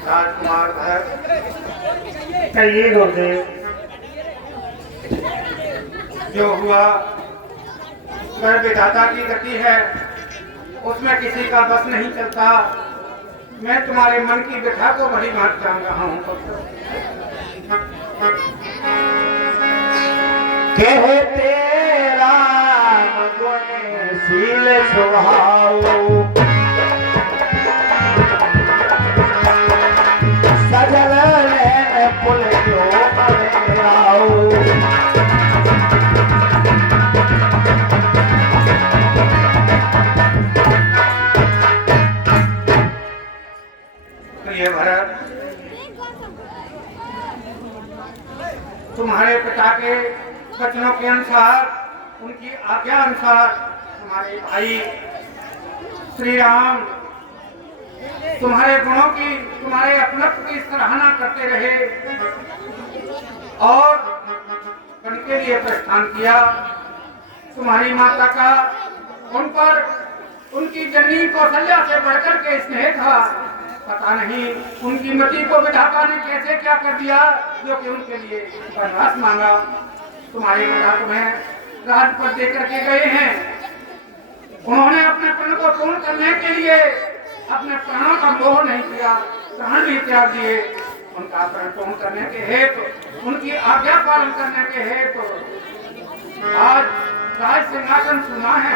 राजकुमार भरत, कहिए गुरुदेव। जो हुआ वह विधाता की गति है, उसमें किसी का बस नहीं चलता। मैं तुम्हारे मन की व्यथा को बड़ी बात जान रहा हूँ। कहते राम गुणशील स्वभाव, सजल नैन पुल जो आओ। प्रिय भरत, तुम्हारे पिता के वचनों के अनुसार, उनकी आज्ञा अनुसार हमारे भाई श्री राम तुम्हारे गुणों की, तुम्हारे अपनत्व की सराहना करते रहे और उनके लिए प्रस्थान किया। तुम्हारी माता का उन पर, उनकी जननी कौशल्या से बढ़कर के स्नेह था। पता नहीं उनकी मति को विधाता ने कैसे क्या कर दिया, जो कि उनके लिए वनवास मांगा। तुम्हारे पिता तुम्हें राजपद देकर के गए हैं। उन्होंने अपने प्रण को पूर्ण करने के लिए अपने प्राणों का मोह नहीं किया, प्राण भी त्याग दिए। उनका प्रण पूर्ण करने के हेतु, उनकी आज्ञा पालन करने के हेतु आज राज सिंहासन सुना है।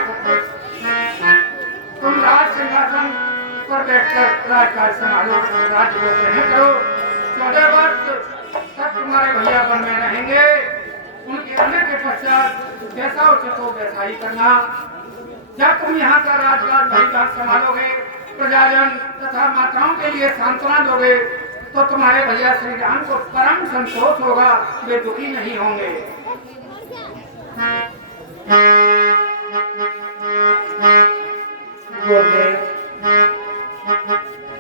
तुम राज सिंहासन पर बैठकर राजकाज संभालो, राज्य को ग्रहण करो। 14 वर्ष तक तुम्हारे भैया वन में रहेंगे। उनके आने के पश्चात जैसा उचित हो वैसा ही करना। जब तुम यहाँ का राजकाज भैया संभालोगे, प्रजाजन तथा माताओं के लिए सांत्वना दोगे, तो तुम्हारे भैया श्री राम को परम संतोष होगा, वे दुखी नहीं होंगे।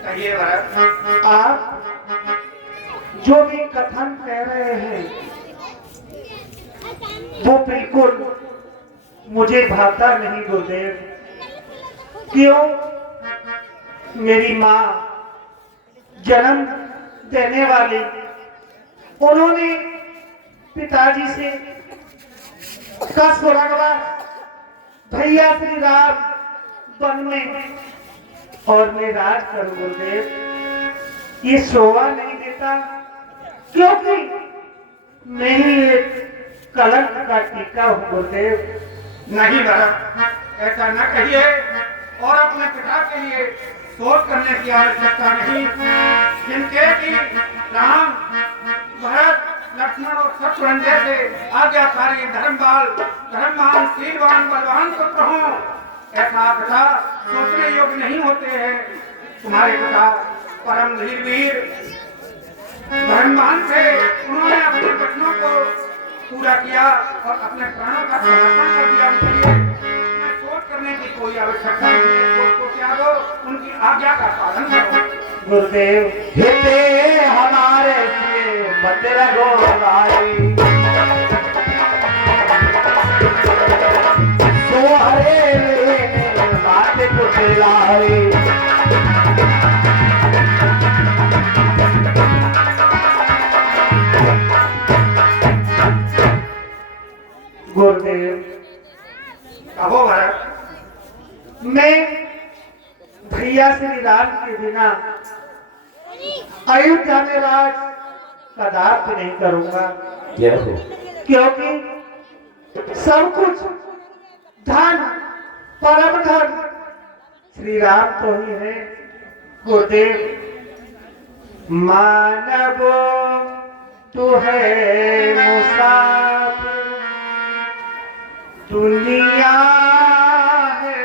कहिए भरत। आप जो भी कथन कह रहे हैं वो बिल्कुल मुझे भाता नहीं गुरुदेव। क्यों? मेरी माँ जन्म देने वाली, उन्होंने पिताजी से का स्वर्गवास, भैया श्री राम वन में और मैं राज करूं गुरुदेव, ये शोभा नहीं देता। क्योंकि मैं ही एक कलंक का टीका हूं गुरुदेव। नहीं भरत, ऐसा न कहिए और अपने पिता के लिए सोच करने की आवश्यकता नहीं। जिनके कि राम, भरत, लक्ष्मण और शत्रुघ्न जैसे आज्ञाकारी, धर्मवान, शीलवान, बलवान पुत्र हों, ऐसा पिता सोचने योग्य नहीं होते हैं। तुम्हारे पिता परम धीरवीर, धर्मवान थे। उन्होंने अपने वचनों को पूरा किया और अपने प्राणों का समर्पण कर दिया उनके लिए। मैं सोच करने की कोई आवश्यकता नहीं है। सोच को त्यागो, उनकी आज्ञा का पालन करो। गुरुदेव हिते हमारे से मत लगो भाई, सो हरे बात कुछ लाई। गुरुदेव कहो भरत। मैं भैया श्री राम के बिना अयोध्या में राज कदापि नहीं करूंगा। क्योंकि सब कुछ धन, परम धन श्री राम तो ही है गुरुदेव। मानव तू है मुसाफिर, दुनिया है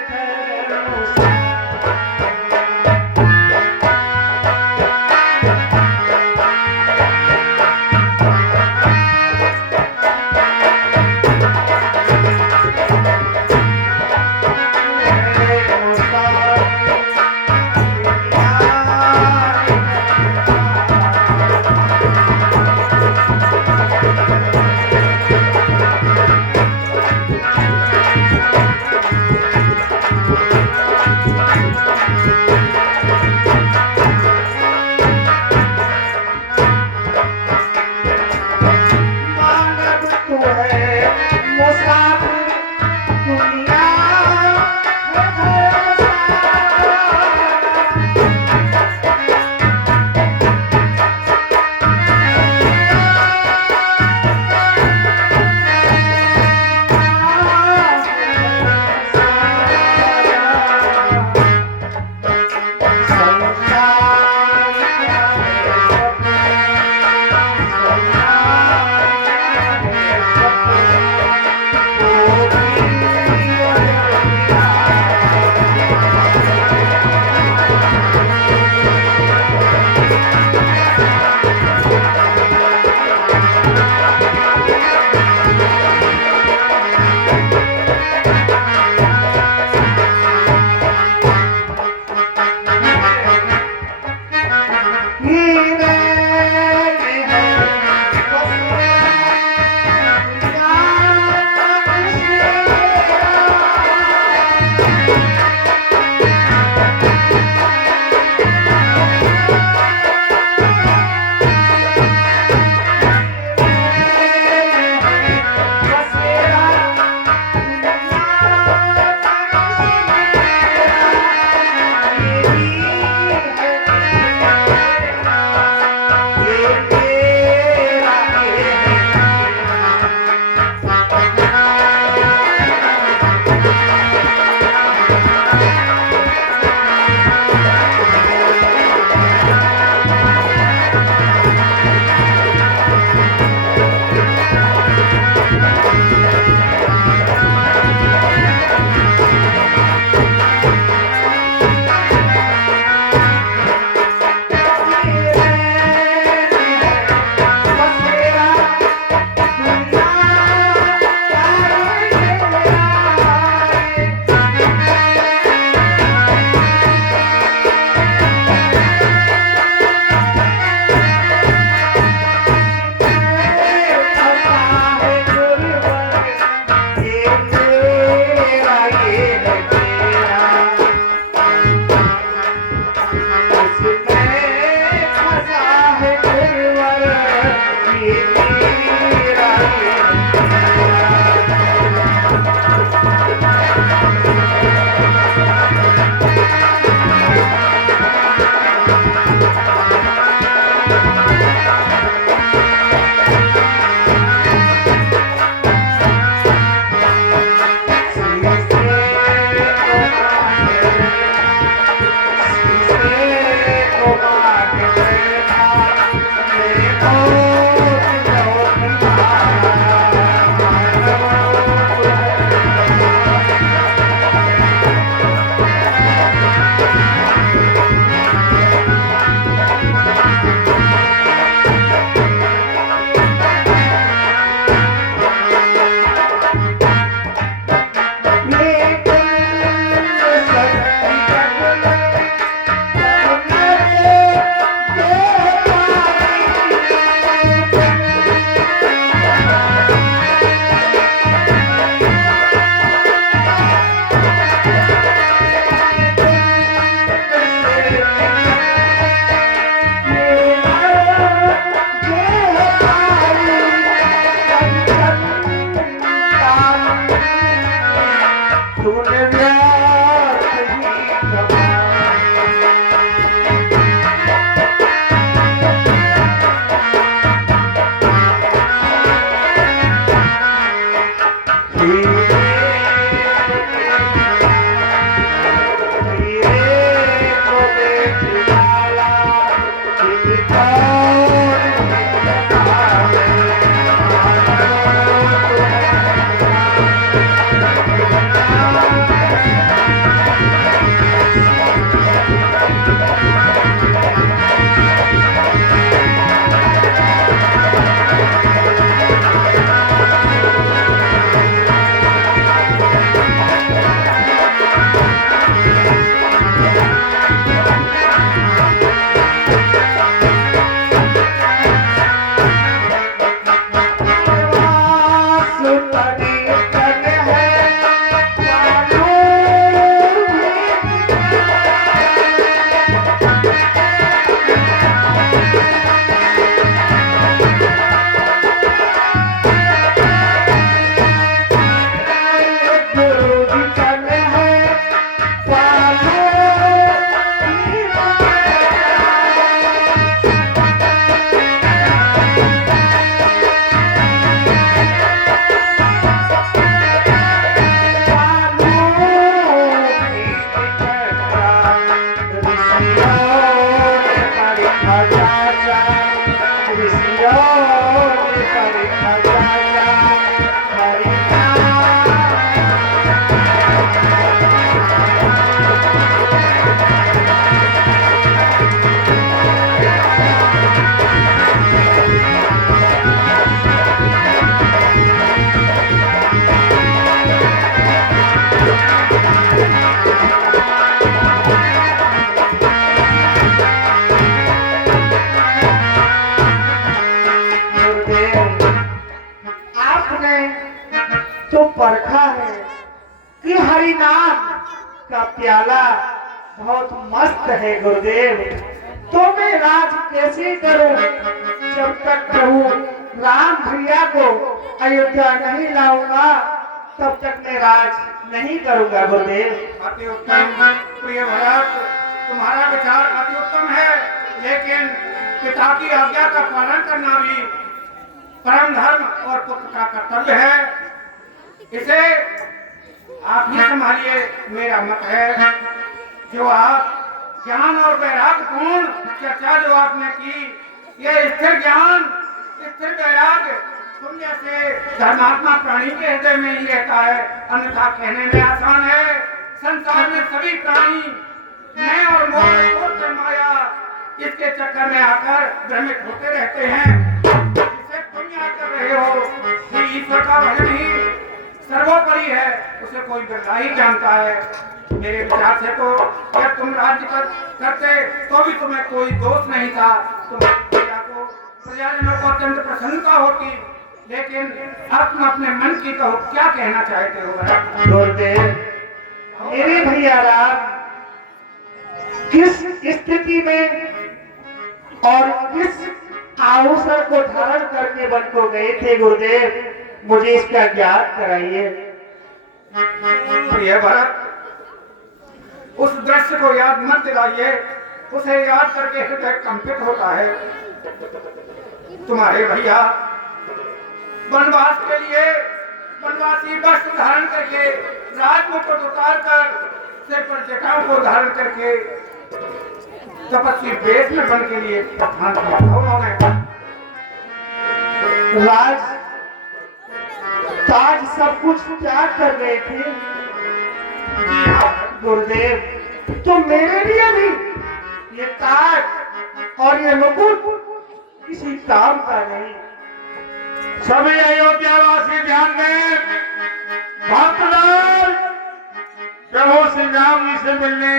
का प्याला बहुत मस्त है गुरुदेव। तो मैं राज कैसे करूं जब तक प्रभु राम भैया को अयोध्या नहीं लाऊंगा तब तक मैं राज नहीं करूंगा गुरुदेव। अति उत्तम प्रिय भरत, तुम्हारा विचार अति उत्तम है, लेकिन पिता की आज्ञा का पालन करना भी परम धर्म और पुत्र का कर्तव्य है। इसे आप ही संभालिए, मेरा मत है। जो आप ज्ञान और वैराग्यपूर्ण चर्चा जो आपने की, यह स्थिर ज्ञान स्थिर वैराग्य तुम जैसे धर्मात्मा प्राणी के हृदय में ही रहता है, अन्यथा कहने में आसान है। संसार में सभी प्राणी मैं और मोह माया इसके चक्कर में आकर भ्रमित होते रहते हैं। जिसे तुम याद कर रहे हो कि ईश्वर का भजन ही सर्वोपरि है, उसे कोई बिरला ही जानता है। मेरे विचार से तो जब तुम राज्य करते तो भी तुम्हें कोई दोष नहीं था, प्रजाजनों को अत्यंत प्रसन्नता होती, लेकिन अब तुम अपने मन की कहो, क्या कहना चाहते हो? गुरुदेव, मेरे भैया राम किस स्थिति में और किस अवसर को धारण करके वन को गए थे गुरुदेव, मुझे इसका ज्ञान कराइए। प्रिय भरत, उस दृश्य को याद मत दिलाइए, उसे याद करके हृदय कंपित होता है। तुम्हारे भैया वनवास के लिए वनवासी वस्त्र धारण करके राजमुकुट उतार कर सिर पर जटाओं को धारण करके तपस्वी वेश में बन के लिए प्रस्थान किया था उन्होंने। राज ताज सब कुछ त्याग कर गए थे गुरुदेव, तो मेरे लिए भी ये ताज और ये मुकुट किसी काम का नहीं। सभी अयोध्यावासी ध्यान दें, भक्तलाल प्रभु श्री राम जी से मिलने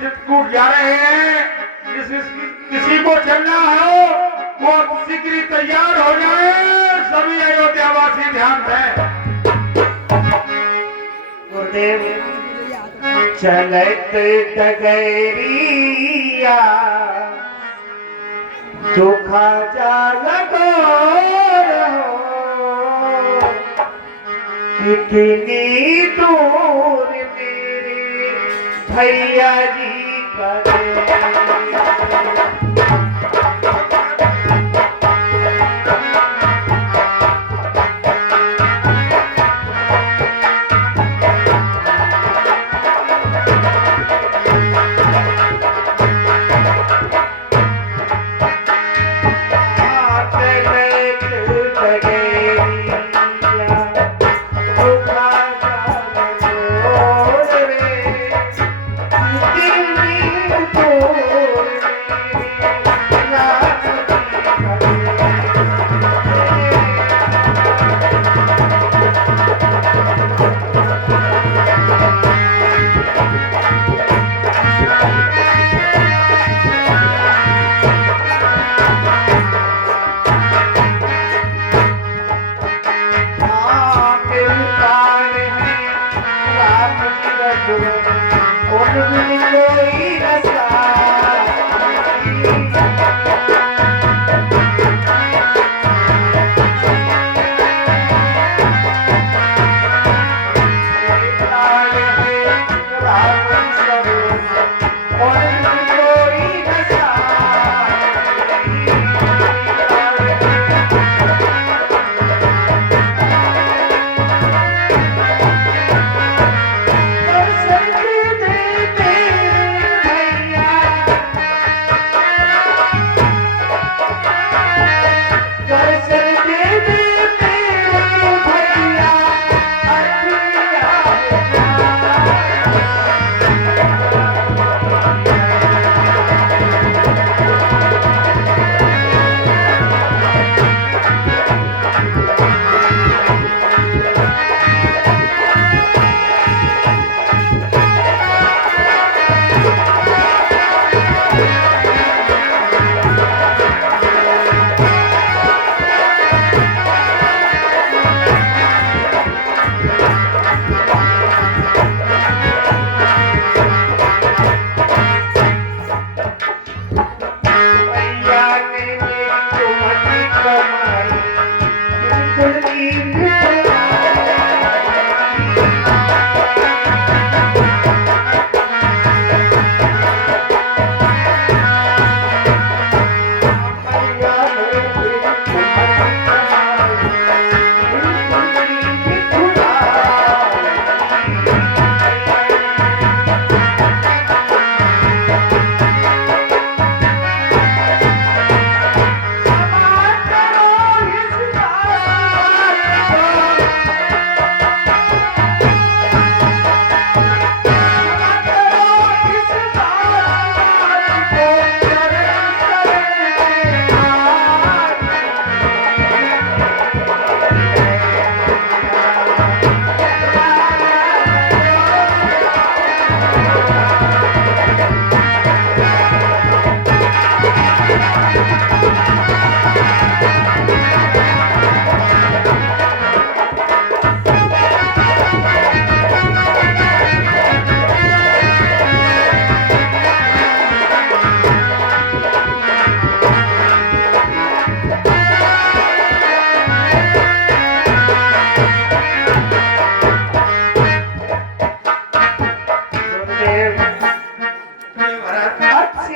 चित्रकूट जा रहे हैं। किसी को चलना हो वो शीघ्र तैयार हो जाए। सभी अयोध्यावासी ध्यान दें। गुरुदेव, चलत डगरिया दुखा जालगो कितनी दूर मेरे भैया जी का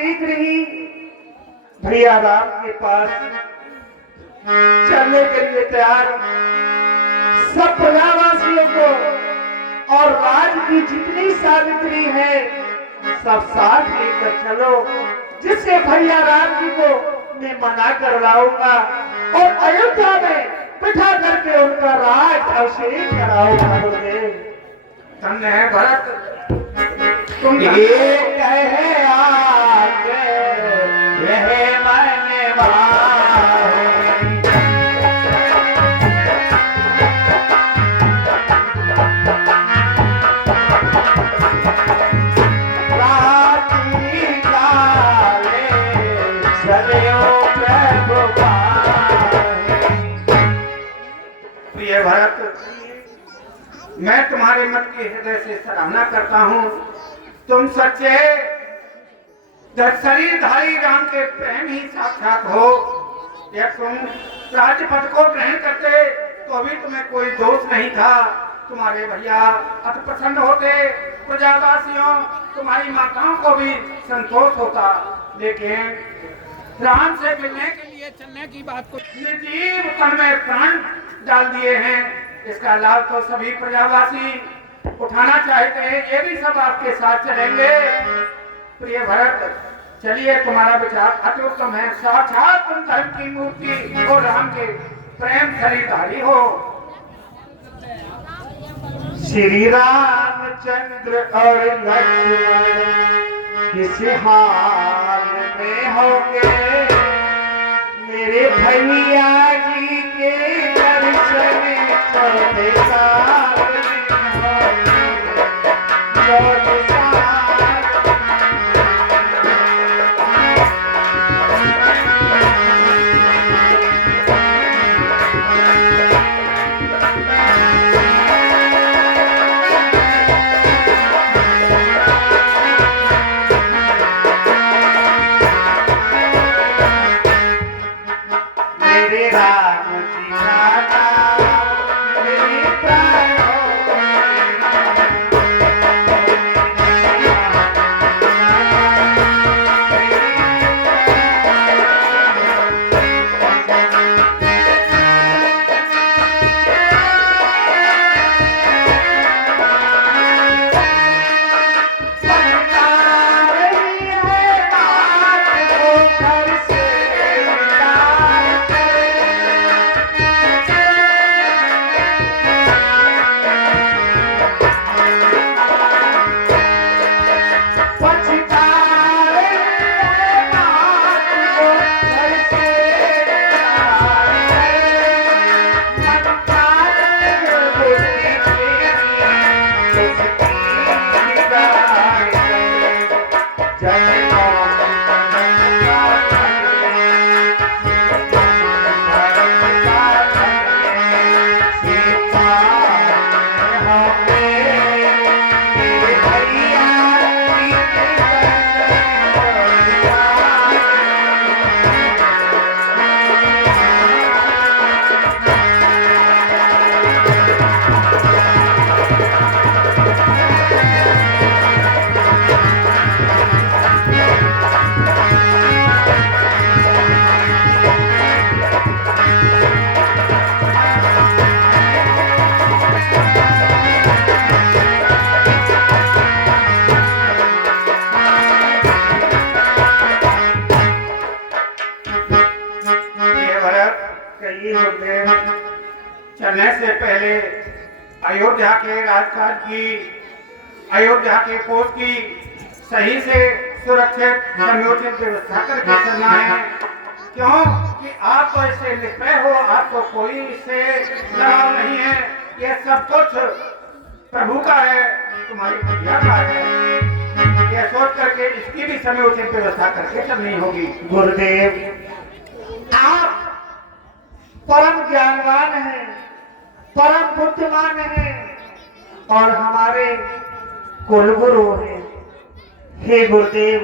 शीघ्र ही भैया राम के पास चलने के लिए तैयार हूं। सब प्रजावासियों को और राज की जितनी सावित्री है सब साथ लेकर चलो, जिससे भैया राम जी को मैं मना कर लाऊंगा और अयोध्या में बिठा करके उनका राज अभिषेक कराऊंगा। गुरुदेव धन्य है भरत, तुम ये कहे आके रहे मन भाए। राती काले चलो प्रभु पाए। प्रिय भरत, मैं तुम्हारे मत की हृदय से सराहना करता हूँ। तुम सच्चे शरीरधारी राम के प्रेम ही साक्षात हो। यह तुम राज्य पद को ग्रहण करते तो भी तुम्हें कोई दोष नहीं था। तुम्हारे भैया अति प्रसन्न होते, प्रजावासियों तुम्हारी माताओं को भी संतोष होता, लेकिन राम से मिलने के लिए चलने की बात को निर्जीव तन में प्राण डाल दिए हैं। इसका लाभ तो सभी प्रजावासी उठाना चाहते हैं, ये भी सब आपके साथ चलेंगे। प्रिय भरत, चलिए, तुम्हारा विचार अति उत्तम है। साक्षात तुम धर्म की मूर्ति और राम के प्रेम शरीरधारी हो। श्री रामचंद्र और लक्ष्मण किस हाल में होंगे, मेरे भैया जी के दर्शन चौथे साल में होंगे, चौथे साल। मेरे राम जी राजा मेरे प्राणों चलने से पहले अयोध्या के राजकाज की, अयोध्या के कोष की सही से सुरक्षित समयोचित व्यवस्था करके चलना है। क्यों कि आप तो इससे निष्भय हो, आपको कोई इससे लगाव नहीं है। ये सब कुछ प्रभु का है, तुम्हारी भैया का है। ये सोच करके इसकी भी समयोचित व्यवस्था करके चलनी होगी। गुरुदेव, आप परम ज्ञानवान हैं, परम बुद्धिमान हैं और हमारे कुलगुरु हैं। हे गुरुदेव,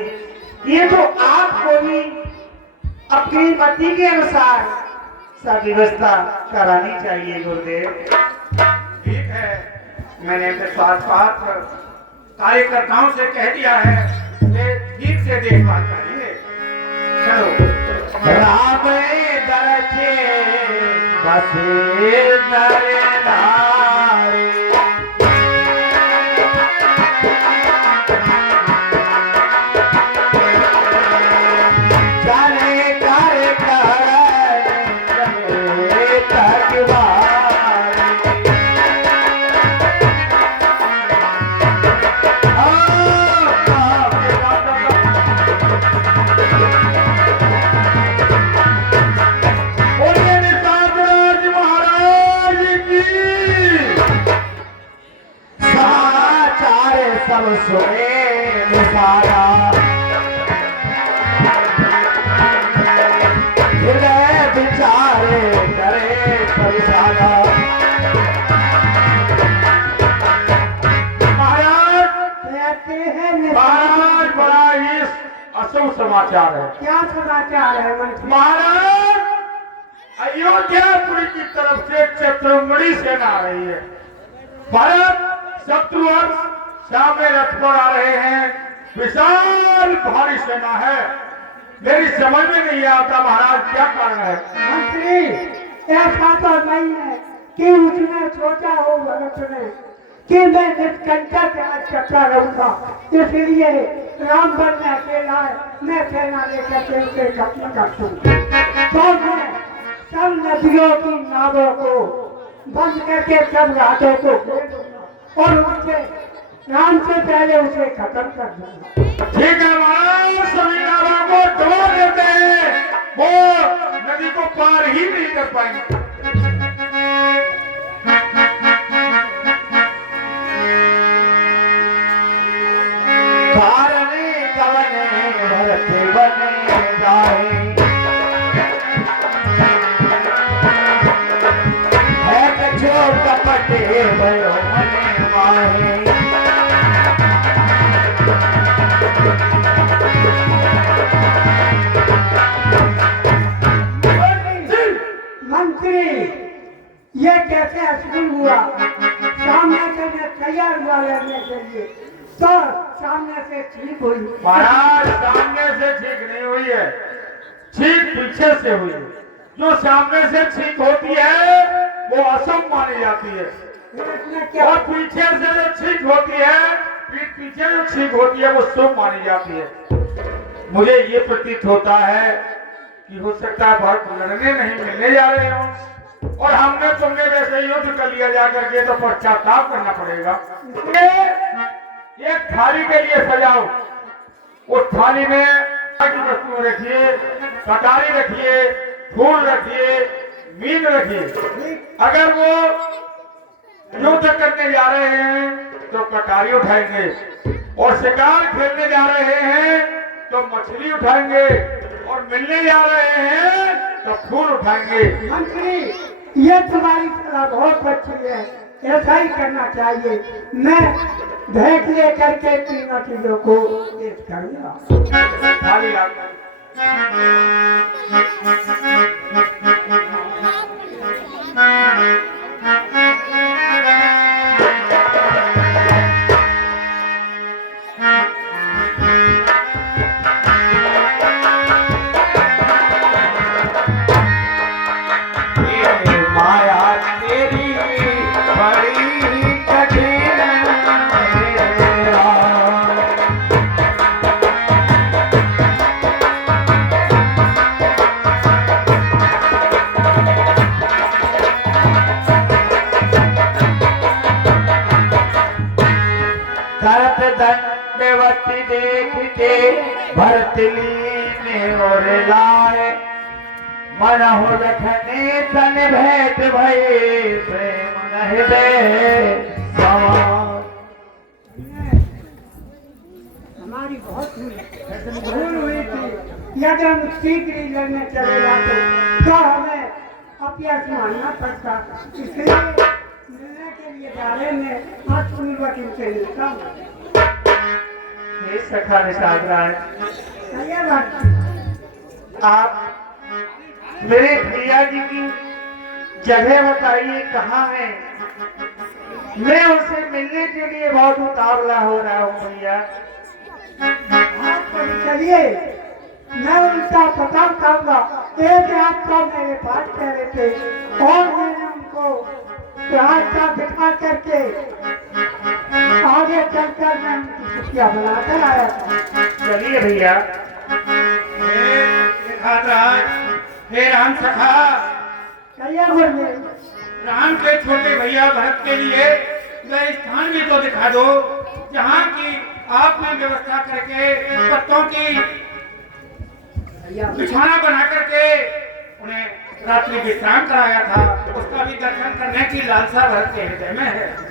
ये तो आपको ही अपनी मति के अनुसार सब व्यवस्था करानी चाहिए। गुरुदेव, ठीक है, मैंने विश्वास पात्र कार्यकर्ताओं से कह दिया है कि ठीक से देखभाल करेंगे। चलो। राम दरके बसे नर नारी। चले कर चले तकवारी। बोलिए निषादराज महाराज की। समाचार सब सुने निसारा। हृदय विचारे करे परिसारा। महाराज कहते हैं महाराज बड़ा ही अशुभ समाचार है। क्या समाचार है मंत्री? महाराज अयोध्यापुरी की तरफ से चतुर्मुड़ी सेना आ रही है। भरत शत्रुघ्न सामने रथ पर आ रहे हैं। विशाल भारी सेना है। मेरी समझ में नहीं आता महाराज क्या कारण है। मंत्री ऐसा तो नहीं है कि उसने सोचा हो भगत ने कि मैं निष्कंठा से आज चक्का रहूंगा, इसलिए राम बन में अकेला है, मैं सेना लेकर के उसे खत्म कर दूं। तो मैं सब नदियों की नावों को बंद करके सब घाटों को खोल दूंगा और उससे राम से पहले उसे खत्म कर दूंगा। ठीक है महाराज, सभी नावों को डुबो देते हैं। वो नदी को पार ही नहीं कर पाएंगे। कारणे कवने भरत बने जाए। है कछो कपटे भयो मने माहे। मंत्री ये कैसे अश्लील हुआ? सामने से मैं तैयार हुआ लड़ने के लिए, तो सामने से ठीक हुई। महाराज सामने से ठीक नहीं हुई है, ठीक पीछे से हुई है। जो सामने से ठीक होती है वो असम मानी जाती है, इसमें क्या? और पीछे से जो ठीक होती है, पीठ पीछे जो ठीक होती है वो शुभ मानी जाती है। मुझे ये प्रतीत होता है कि हो सकता है भरत लड़ने नहीं मिलने जा रहे हो, और हमने तुमने वैसे युद्ध कर लिया जा करके, तो पश्चाताप करना पड़ेगा। एक थाली के लिए सजाओ, उस थाली में की वस्तु रखिए, कटारी रखिए, फूल रखिए, मीन रखिए। अगर वो युद्ध करने जा रहे हैं तो कटारी उठाएंगे, और शिकार खेलने जा रहे हैं तो मछली उठाएंगे, और मिलने जा रहे हैं तो फूल उठाएंगे। मंत्री ये तुम्हारी सलाह बहुत अच्छी है, ऐसा ही करना चाहिए। मैं भेंट लेकर के तीनों चीजों को पेश करूंगा। थाली लाकर माया तेरी बड़ी कठिन है। करत दंडवती देखते भरत लीन और लाए। मन हो रखने तन भेंट भये प्रेम नहीं दे सवार। हमारी बहुत भूल हुई थी। यदि हम शीघ्र लड़ने चले जाते तो हमें अपयश मानना पड़ता, इसलिए मिलने के लिए जा रहे हैं। आज पूर्वक इनसे मिलता हूँ। सखा निषाद राय, आप मेरे भैया जी की जगह बताइए कहाँ है? मैं उनसे मिलने के लिए बहुत उतावला हो रहा हूँ भैया। चलिए मैं उनका पता उठाऊंगा। एक रात को मेरे पास कह रहे थे और मैंने उनको रास्ता दिखा करके आगे चलकर मैं उनकी छुट्टियां बनाकर आया था। चलिए भैया। हे राम सखा, कहिए गुरुदेव। राम के छोटे भैया भरत के लिए वह स्थान भी तो दिखा दो जहाँ की आपने व्यवस्था करके पत्तों की बिछाना बना करके उन्हें रात्रि विश्राम कराया था। उसका भी दर्शन करने की लालसा भरत के हृदय में है।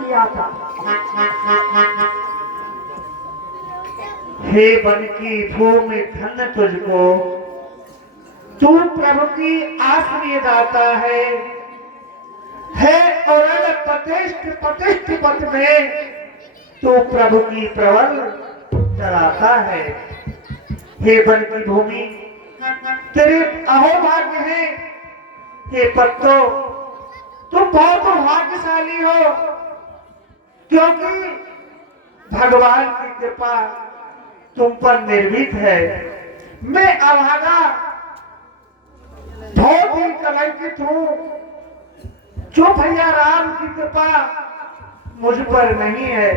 किया था। हे वन की भूमि धन्य तुझको, तू प्रभु की आश्रय दाता है और प्रतिष्ठ पथ में तू प्रभु की प्रबल चलाता है। हे वन की भूमि, तेरे अहोभाग्य है। हे पत्तों, तुम बहुत भाग्यशाली हो, क्योंकि भगवान की कृपा तुम पर निर्मित है। मैं अभागा बहुत ही कलंकित हूँ, जो भैया राम की कृपा मुझ पर नहीं है।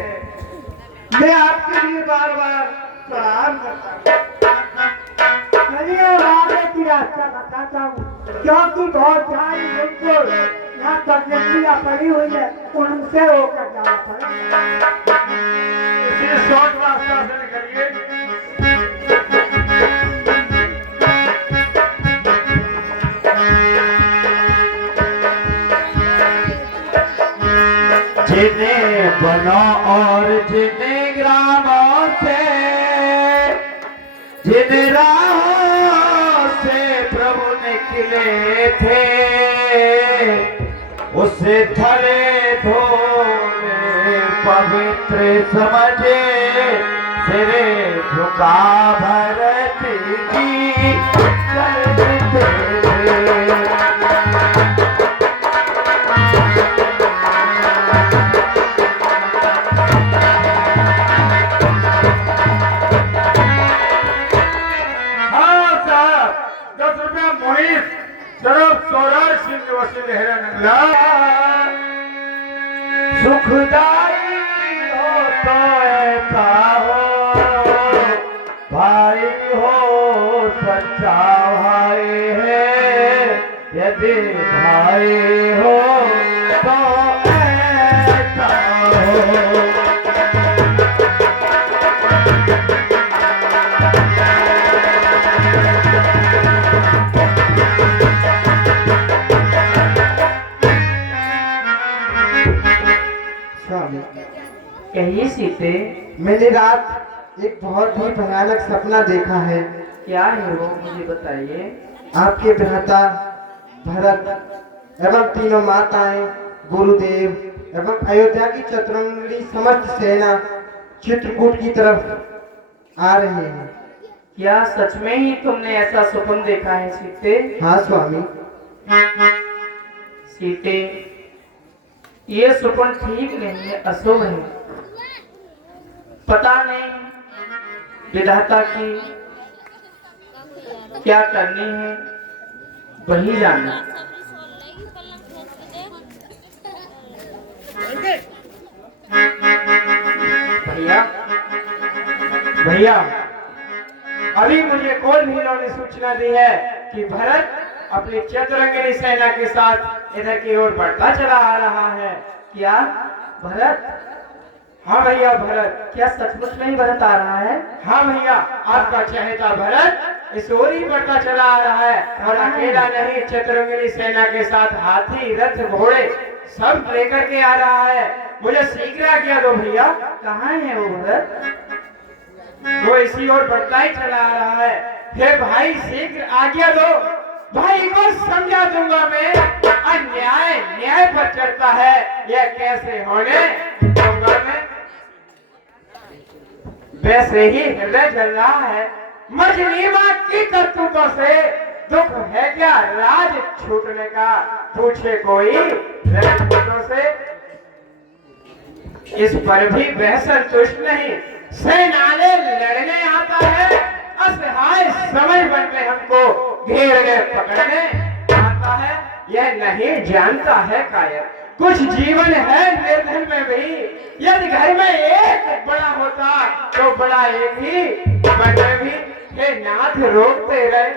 मैं आपके लिए बार बार प्रणाम करता हूँ। चलिए आगे की रास्ता बताता हूँ, क्योंकि बहुत सारी बिल्कुल यहाँ प्रकृतियाँ पड़ी हुई है, उनसे होकर जाना पड़ेगा। इसी शॉर्ट रास्ता से निकलिए। जिन्हें बनो और जिन्हें ग्रामों से, जिन राहों से प्रभु निकले थे, उसे थले धोने पवित्र समझे सिरे झुका भरत की करते थे। सुखदाई हो तो ऐसा हो, भाई हो सच्चा भाई है, यदि भाई हो तो ऐसा हो। कहिए सीते, मैंने रात एक बहुत ही भयानक सपना देखा है। क्या है वो, मुझे बताइए। आपके भ्राता भरत एवं तीनों माताएं, गुरुदेव एवं अयोध्या की चतुरंगी समस्त सेना चित्रकूट की तरफ आ रहे हैं। क्या सच में ही तुमने ऐसा स्वप्न देखा है सीते? हाँ स्वामी। सीते, ये स्वप्न ठीक नहीं है, अशुभ है। पता नहीं विधाता की क्या करनी है, वही जाना। भैया भैया, अभी मुझे कौन-हीनों ने सूचना दी है कि भरत अपनी चतुरंगिनी सेना के साथ इधर की ओर बढ़ता चला आ रहा है। क्या भरत? हाँ भैया भरत। क्या सचमुच में ही भरत आ रहा है? हाँ भैया, आपका चहेता भरत इस ओर ही बढ़ता चला आ रहा है और अकेला नहीं, चतुरंगिनी सेना के साथ हाथी, रथ, घोड़े सब लेकर के आ रहा है। मुझे शीघ्र आज्ञा दो भैया। कहाँ है वो भरत? वो इसी ओर बढ़ता ही चला आ रहा है। हे भाई, शीघ्र आज्ञा दो, भाई को समझा दूंगा मैं। अन्याय न्याय पर चढ़ता है, यह कैसे होने दूंगा मैं। वैसे ही हृदय जल रहा है। मजली माँ की करतूतों से दुख है क्या राज छूटने का, पूछे कोई रजपूतों से। इस पर भी वह संतुष्ट नहीं, सेनाले लड़ने आता है, असहाय समय बन में हमको घेरने पकड़ने आता है। यह नहीं जानता है कायर, कुछ जीवन है निर्धन में भी। यदि घर में एक बड़ा होता तो बड़ा एक ही बने भी। हे नाथ रोकते रहे,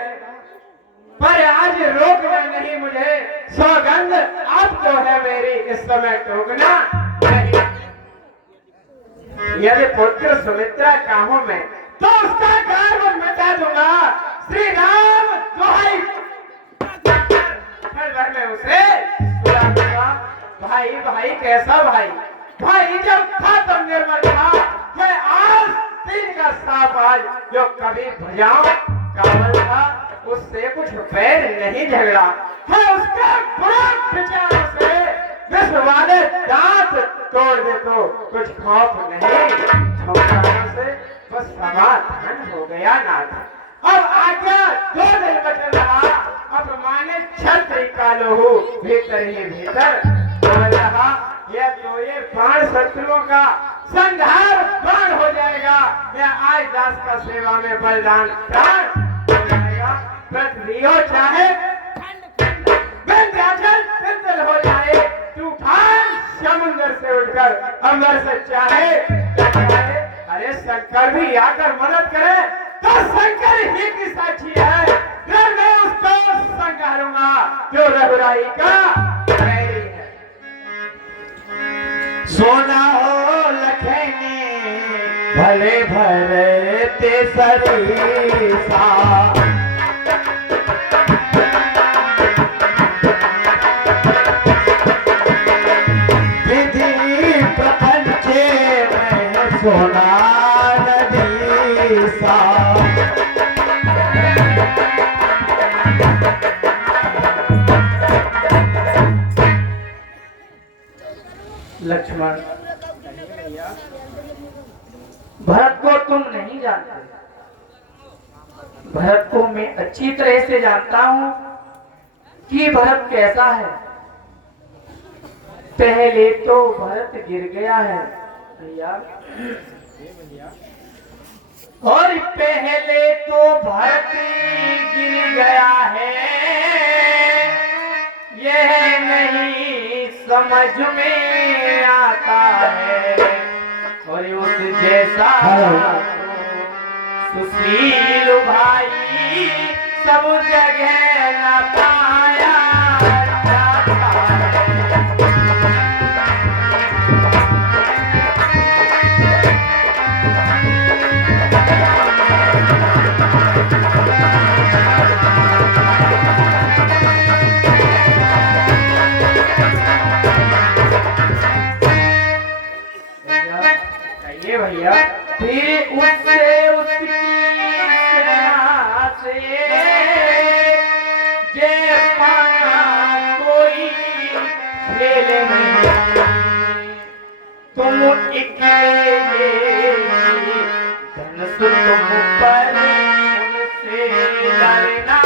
पर आज रोकना नहीं मुझे, सौगंध अब तो है मेरी, इस समय टोकना नहीं। यदि पुत्र सुमित्रा कामों में तो उसका गर्व मिटा दूंगा। श्री राम दुहाई भर में उसे सुला दूंगा। भाई भाई कैसा भाई, भाई जब था तब निर्मल था, मैं आज तीन का सांप आज जो कभी भुजाओं कावल था, उससे कुछ बैर नहीं झगड़ा है। उसका बुरा विचारों से विष वाले दांत तोड़ दे तो कुछ खौफ नहीं, ठोकराने से बस समाधान हो गया नाथ। अब आज्ञा 2 दिन बचल रहा, अब माने छत्र का लोहू भीतर ही भीतर बोल रहा। यह तो ये बाण शत्रुओं का संहार बाण हो जाएगा, यह आज दास का सेवा में बलिदान प्राण हो जाएगा। पृथ्वी हो चाहे विंध्याचल तितल हो जाए, तूफान समुद्र से उठकर अंबर से चाहे। अरे शंकर भी आकर मदद करे तो शंकर ही की साक्षी है, मैं उसको संहारूंगा जो रघुराई का बैरी है। सोना हो लखने भले भरते सरीसा, विधि प्रपंचे में सोना नदीसा। लक्ष्मण, भरत को तुम नहीं जानते, भरत को मैं अच्छी तरह से जानता हूं कि भरत कैसा है। पहले तो भरत गिर गया है भैया, और पहले तो भरत गिर गया है, यह नहीं समझ में आता है। और उस जैसा सुशील भाई सब जगह न पाया जाता है। भैया फिर उससे उसकी सेना से जे पाना कोई खेल नहीं, तुम इकले धनुष तुम पर उनसे लड़ना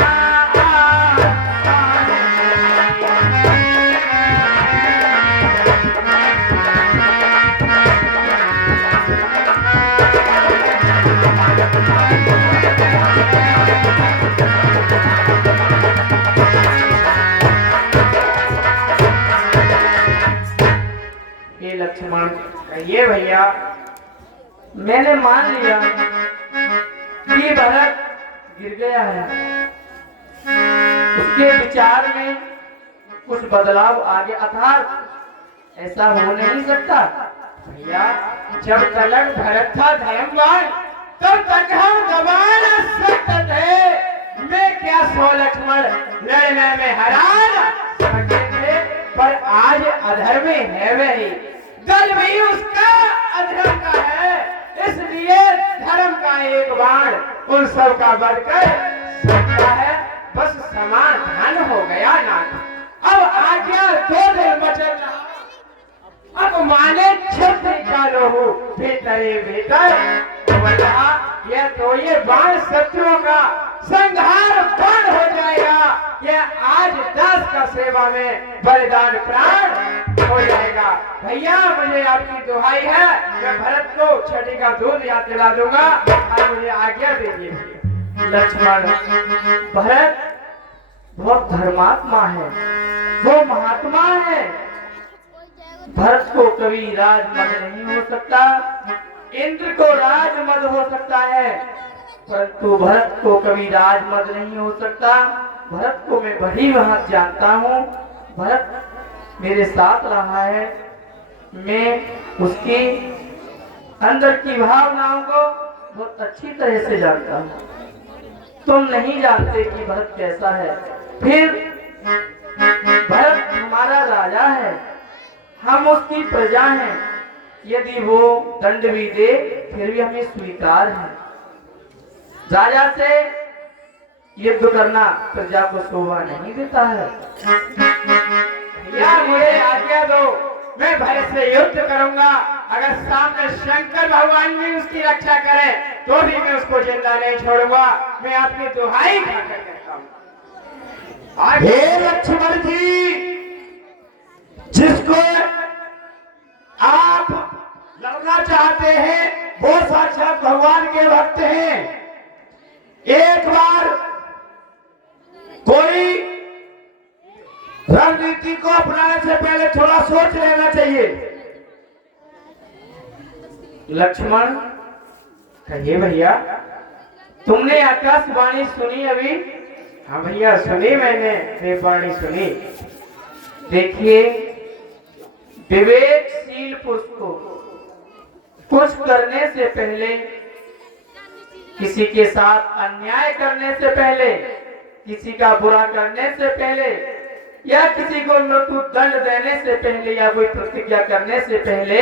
लक्ष्मण। कहिए भैया, मैंने मान लिया कि भरत गिर गया है, उसके विचार में कुछ बदलाव आ गया, अर्थात ऐसा हो नहीं सकता भैया। जब तक भरत था धर्मवान तब तक हम दबा न सकते थे। मैं क्या सो लक्ष्मण लड़ने में हरा सकते थे, पर आज अधर्मी है वही, दल भी उसका अधर्म का है, इसलिए धर्म का एक बाण उन सब का बढ़कर सकता है। बस समाधान हो गया ना। अब आज्ञा 2 दिन बचल रहा, अब माने छत्र का लोहू भीतर ही भीतर तो ये बाण शत्रुओं का संहार बाण हो जाएगा। ये आज 10 का सेवा में बलिदान प्राण हो जाएगा। भैया मुझे आपकी दुहाई है, मैं भरत को छठी का दूध याद दिला दूंगा। आज मुझे आज्ञा दीजिए। लक्ष्मण, भरत बहुत धर्मात्मा है, वो महात्मा है। भरत को कभी राजमद नहीं हो सकता, इंद्र को राजमद हो सकता है, परंतु भरत को कभी राजमद नहीं हो सकता। भरत को मैं बड़ी बात जानता हूँ। भरत मेरे साथ रहा है, मैं उसकी अंदर की भावनाओं को बहुत अच्छी तरह से जानता हूँ। तुम नहीं जानते कि भरत कैसा है। फिर भरत हमारा राजा है, हम उसकी प्रजा हैं। यदि वो दंड भी दे फिर भी हमें स्वीकार है। राजा से युद्ध करना प्रजा को शोभा नहीं देता है। या मुझे आज्ञा दो, मैं भरत से युद्ध करूंगा। अगर सामने शंकर भगवान भी उसकी रक्षा करे तो भी मैं उसको जिंदा नहीं छोड़ूंगा। मैं आपकी दुहाई खाकर कहता हूँ। हे लक्ष्मण जी, जिसको आप लड़ना चाहते हैं वो साक्षात भगवान के भक्त हैं। एक बार कोई रणनीति को अपनाने से पहले थोड़ा सोच लेना चाहिए। लक्ष्मण, कहिए भैया, तुमने आकाशवाणी सुनी अभी? हाँ भैया सुनी, मैंने देववाणी सुनी। देखिए, विवेकशील पुरुष को कुछ करने से पहले, किसी के साथ अन्याय करने से पहले, किसी का बुरा करने से पहले, या किसी को मृत्यु दंड देने से पहले, या कोई प्रतिज्ञा करने से पहले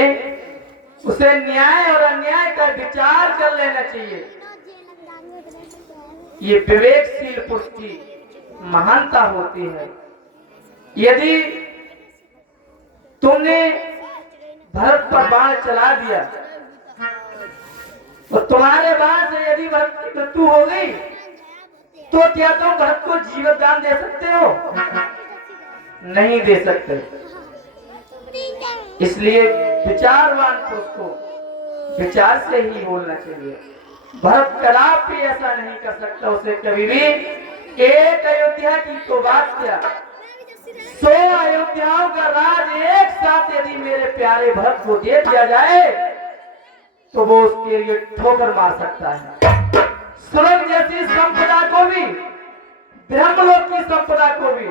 उसे न्याय और अन्याय का विचार कर लेना चाहिए। ये विवेकशील पुरुष की महानता होती है। यदि तुमने भरत पर बाण चला दिया और तुम्हारे बाण से यदि भरत की मृत्यु हो गई तो क्या तुम भरत को जीवन दान दे सकते हो? नहीं दे सकते। इसलिए विचारवान पुरुष को विचार से ही बोलना चाहिए। भरत कदापि ऐसा नहीं कर सकता। उसे कभी भी एक अयोध्या की तो बात क्या, 100 अयोध्याओं का राज एक साथ यदि मेरे प्यारे भरत को दे दिया जाए तो वो उसके लिए ठोकर मार सकता है। स्वर्ग जैसी संपदा को भी, ब्रह्मलोक की संपदा को भी,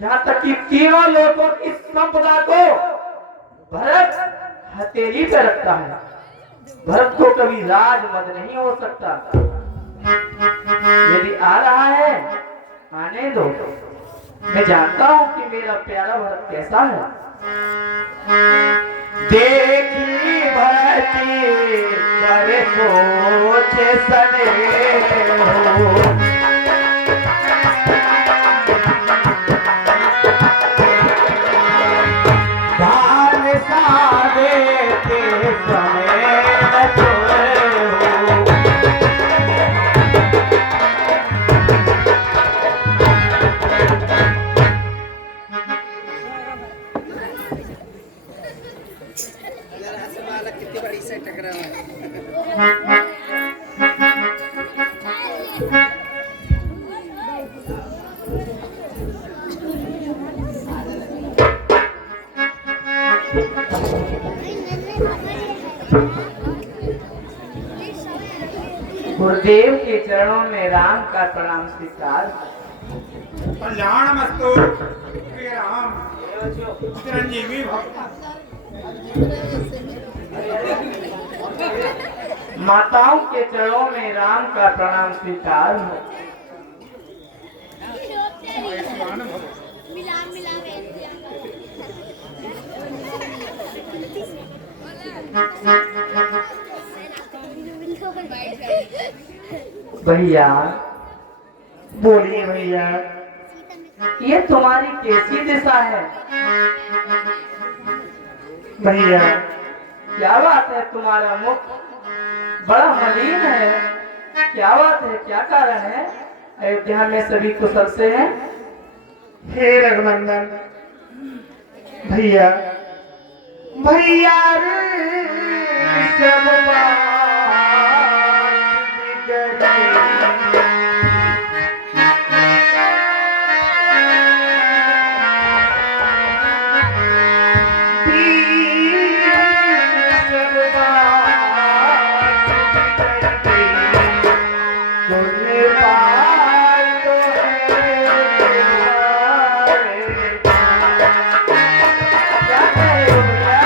जहां तक कि तीनों लोगों की संपदा को भरत हथेली पे रखता है। भरत को कभी राजमद नहीं हो सकता। यदि आ रहा है आने दो, मैं जानता हूं कि मेरा प्यारा भरत कैसा है। देखी भरती करे सोच सने हो, धान सा देते समय न छोड़े हो। कितनी बड़ी से टकरा गुरुदेव के चरणों में राम का प्रणाम स्वीकार। कल्याण मस्तु श्री राम चिरंजीवी भक्त। माताओं के चरणों में राम का प्रणाम स्वीकार हो। भैया, बोलिए भैया, ये तुम्हारी कैसी दिशा है? भैया क्या बात है, तुम्हारा मुख बड़ा मलिन है। क्या बात है, क्या कारण है? अयोध्या में सभी कुशल से हैं? हे रघुनंदन, भैया भैया रे सब बात बिगड़ी। सब बात बिगड़ गई, सुन बात तो है तुम्हारे। क्या कह रहे हो भैया?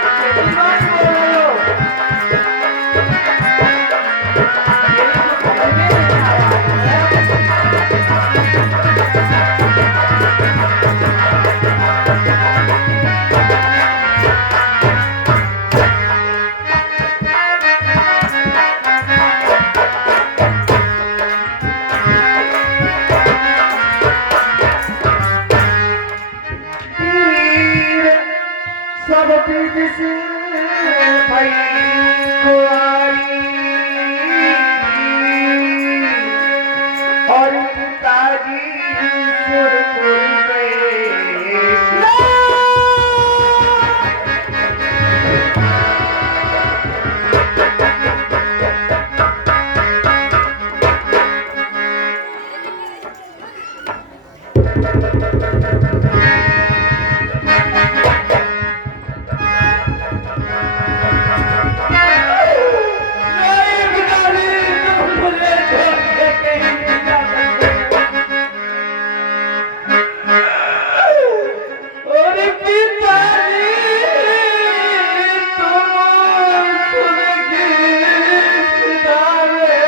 कैसी बात बोल रहे हो? मेरी तो समझ में नहीं आ रहा है। वीर सब पीठ से भई कुआरी, और पिताजी सुरपुर गए। मेरे पिताजी तुम मुझे छोड़ के कहीं नहीं जा सकते। और पिताजी तुम खुद की सितारे।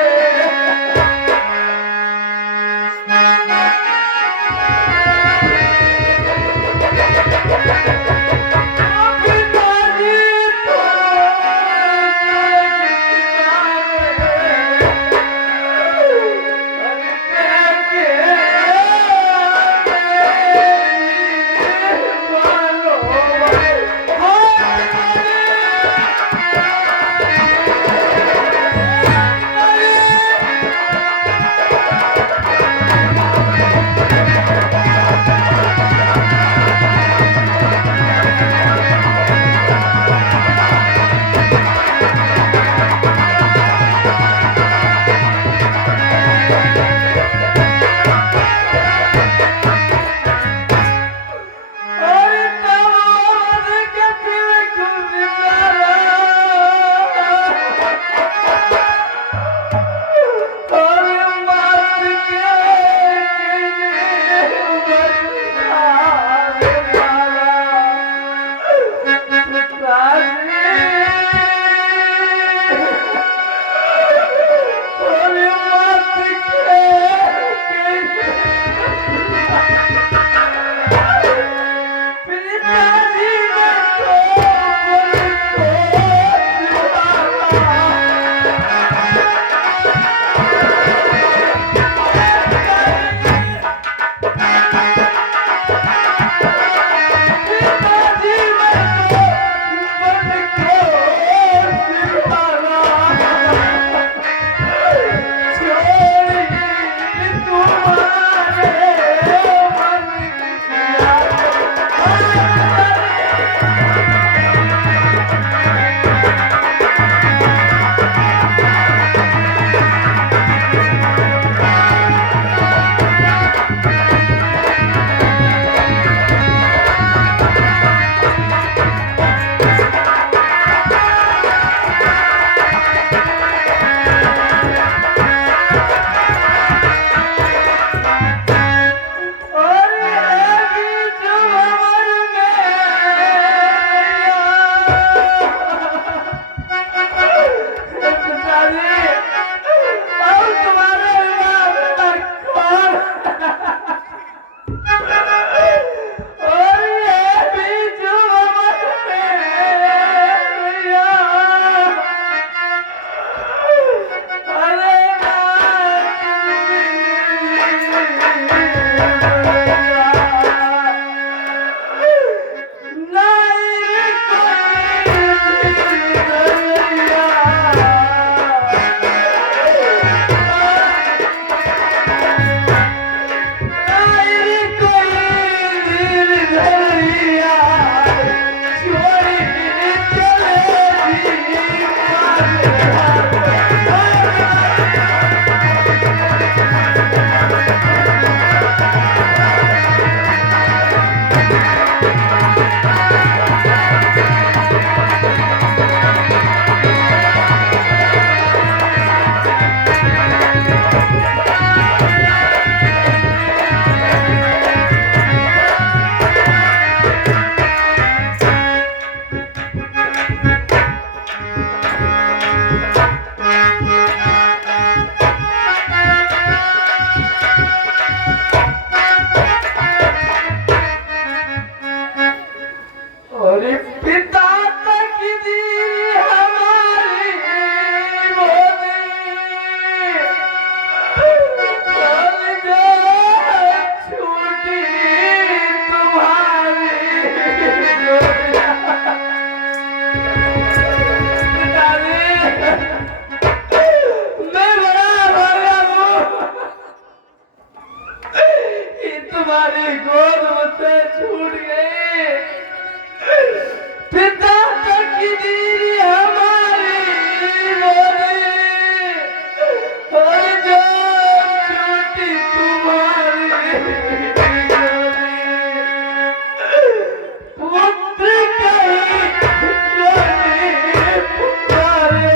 पिताजी तुम्हारी गोद मुझसे छूट गई, पिता तक की दीदी हमारी रोनी, और जो छूटी तुम्हारी रोनी, पुत्र कहीं रोनी पुकारे।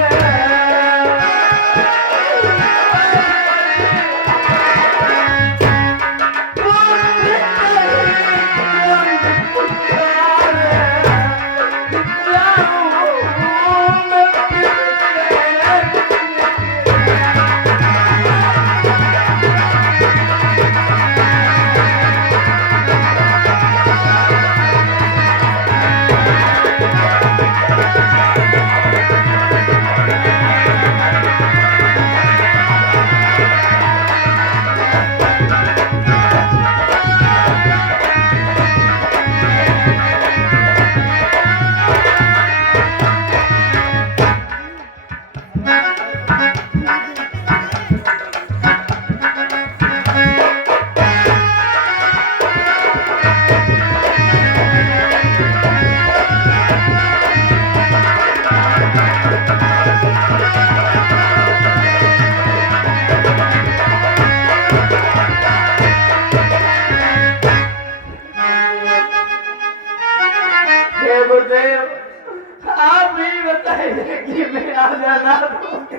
गुरुदेव आप ही बताइए कि मैं आजाना दूंगा।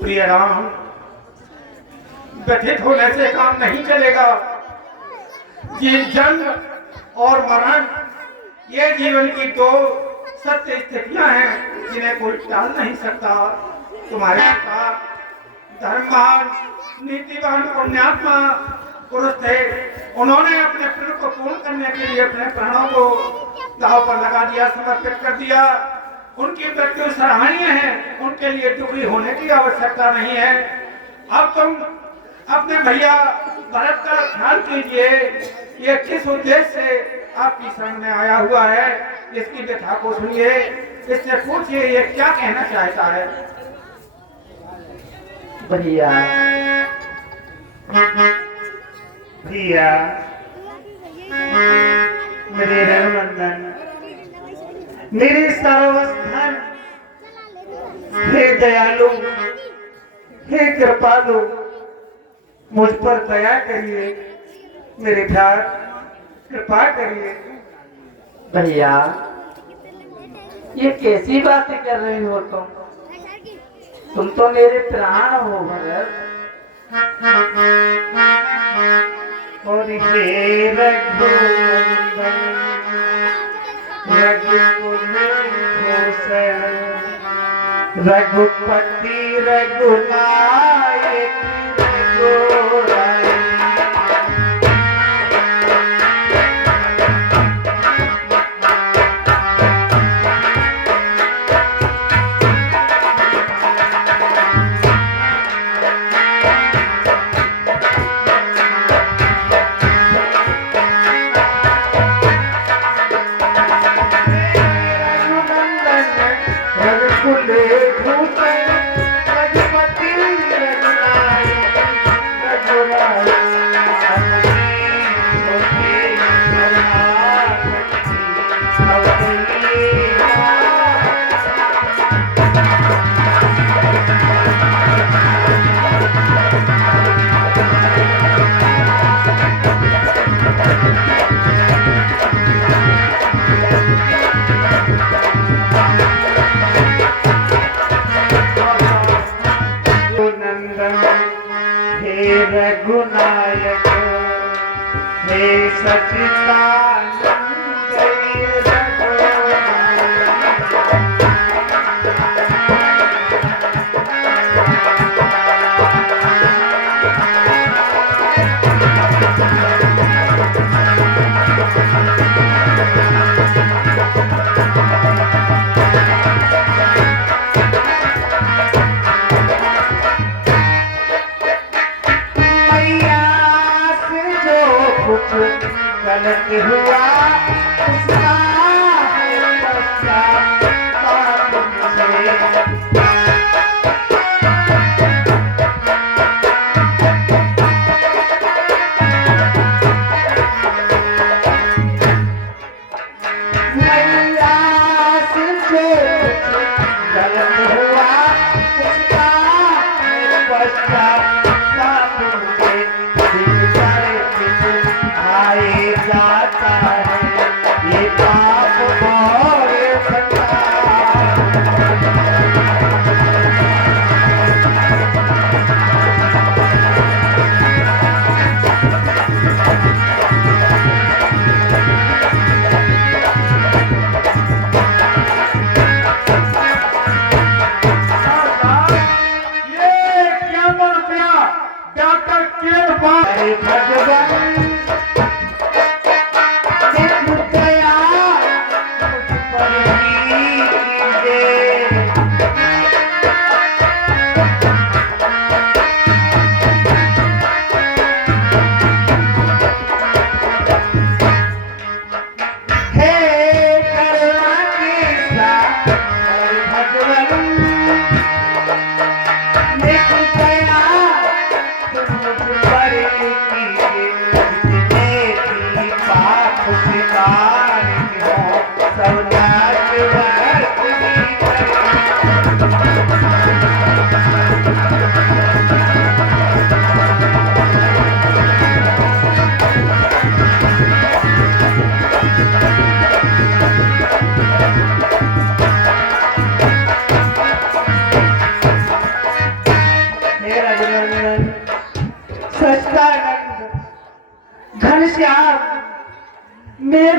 प्रिय राम, व्यथित होने से काम नहीं चलेगा। ये जन्म और मरण, ये जीवन की दो सत्य स्थितियां हैं जिन्हें कोई टाल नहीं सकता। तुम्हारे पिता धर्मवान, नीतिवान, पुण्यात्मा पुरुष थे। उन्होंने अपने प्रण को पूर्ण करने के लिए अपने प्राणों को दांव पर लगा दिया, समर्पित कर दिया। उनकी मृत्यु सराहनीय है, उनके लिए दुखी होने की आवश्यकता नहीं है। अब तुम अपने भैया भरत का ख्याल कीजिए। ये किस उद्देश्य से आपकी शरण में आया हुआ है, इसकी व्यथा को सुनिए, इससे पूछिए ये क्या कहना चाहता है। भैया भैया, मेरे रघुनंदन, मेरे सर्वस्थान, हे दयालु, हे कृपालु, मुझ पर दया करिए, मेरे प्यार कृपा करिए। भैया ये कैसी बातें कर रही हो तुम तो मेरे प्राण हो भरत। और हे रघुनंदन, रघुपति रघुनायक रघुराई।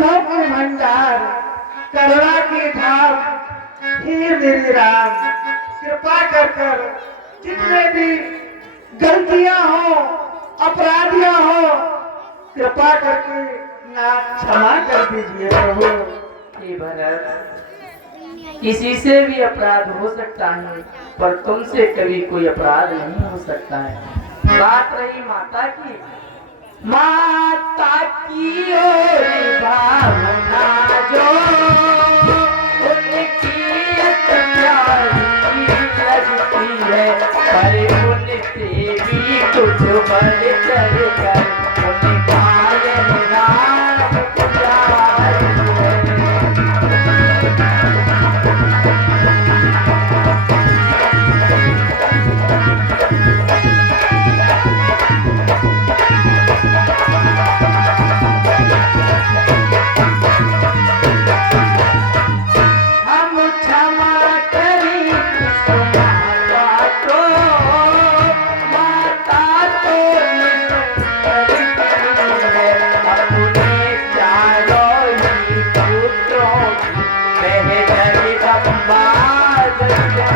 सुविधाओं के भंडार, करुणा की धाम, हे मेरे राम, कृपा कर जितने भी गलतियां हो, अपराधियां हो, कृपा करके ना क्षमा कर दीजिए प्रभु। हे भरत, किसी से भी अपराध हो सकता है, पर तुमसे कभी कोई अपराध नहीं हो सकता है। बात रही माता की, माता की ओर भावना जो उनकी प्यारी लगती है, पर उनसे भी कुछ बढ़ चढ़ कर उनका यह नाम प्यार है। हम क्षमा करें इस माता को, माता तो निष्ठुर है, अपने चारों ही पुत्रों की वह जगदम्बा जननी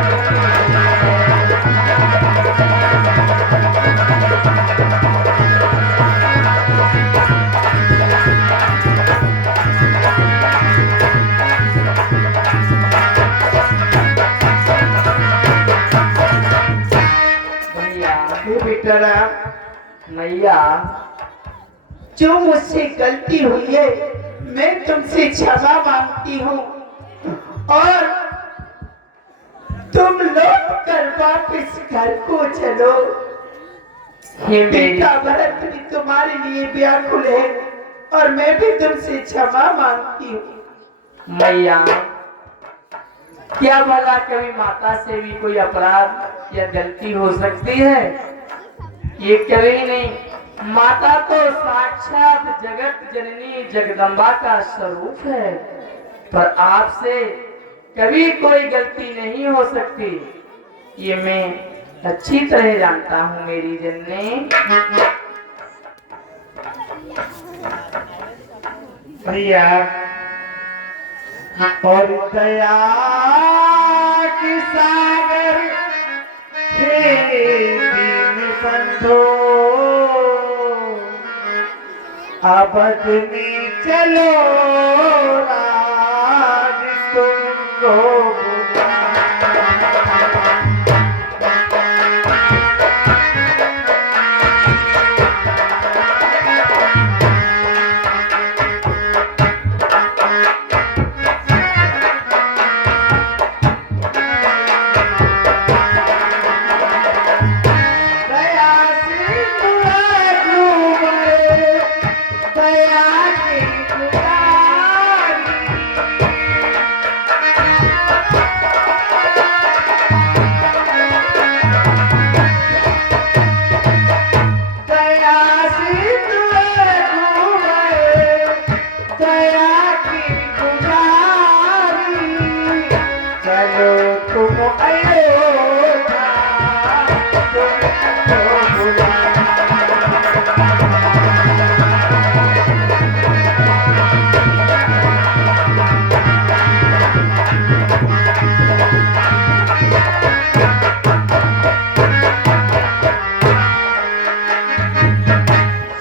हे बेटा राम, मैया। जो मुझसे गलती हुई है मैं तुमसे क्षमा मांगती हूँ, और तुम लौट कर वापस घर को चलो। हे मेरी बेटा भरत भी तुम्हारे लिए व्याकुल है, और मैं भी तुमसे क्षमा मांगती हूँ। मैया, क्या भला कभी माता से भी कोई अपराध या गलती हो सकती है? ये कभी नहीं। माता तो साक्षात जगत जननी जगदम्बा का स्वरूप है, पर आपसे कभी कोई गलती नहीं हो सकती, ये मैं अच्छी तरह जानता हूँ मेरी जननी। भैया, और दया की सागर हे दीन बंधो, आबद में चलो राज तुमको बुलाए। दया से दुआ डूबे, दया की पुकारी, दया से दुआ डूबे, दया की पुकारी, चलो तुम अयोध्या तुमको बुलाए।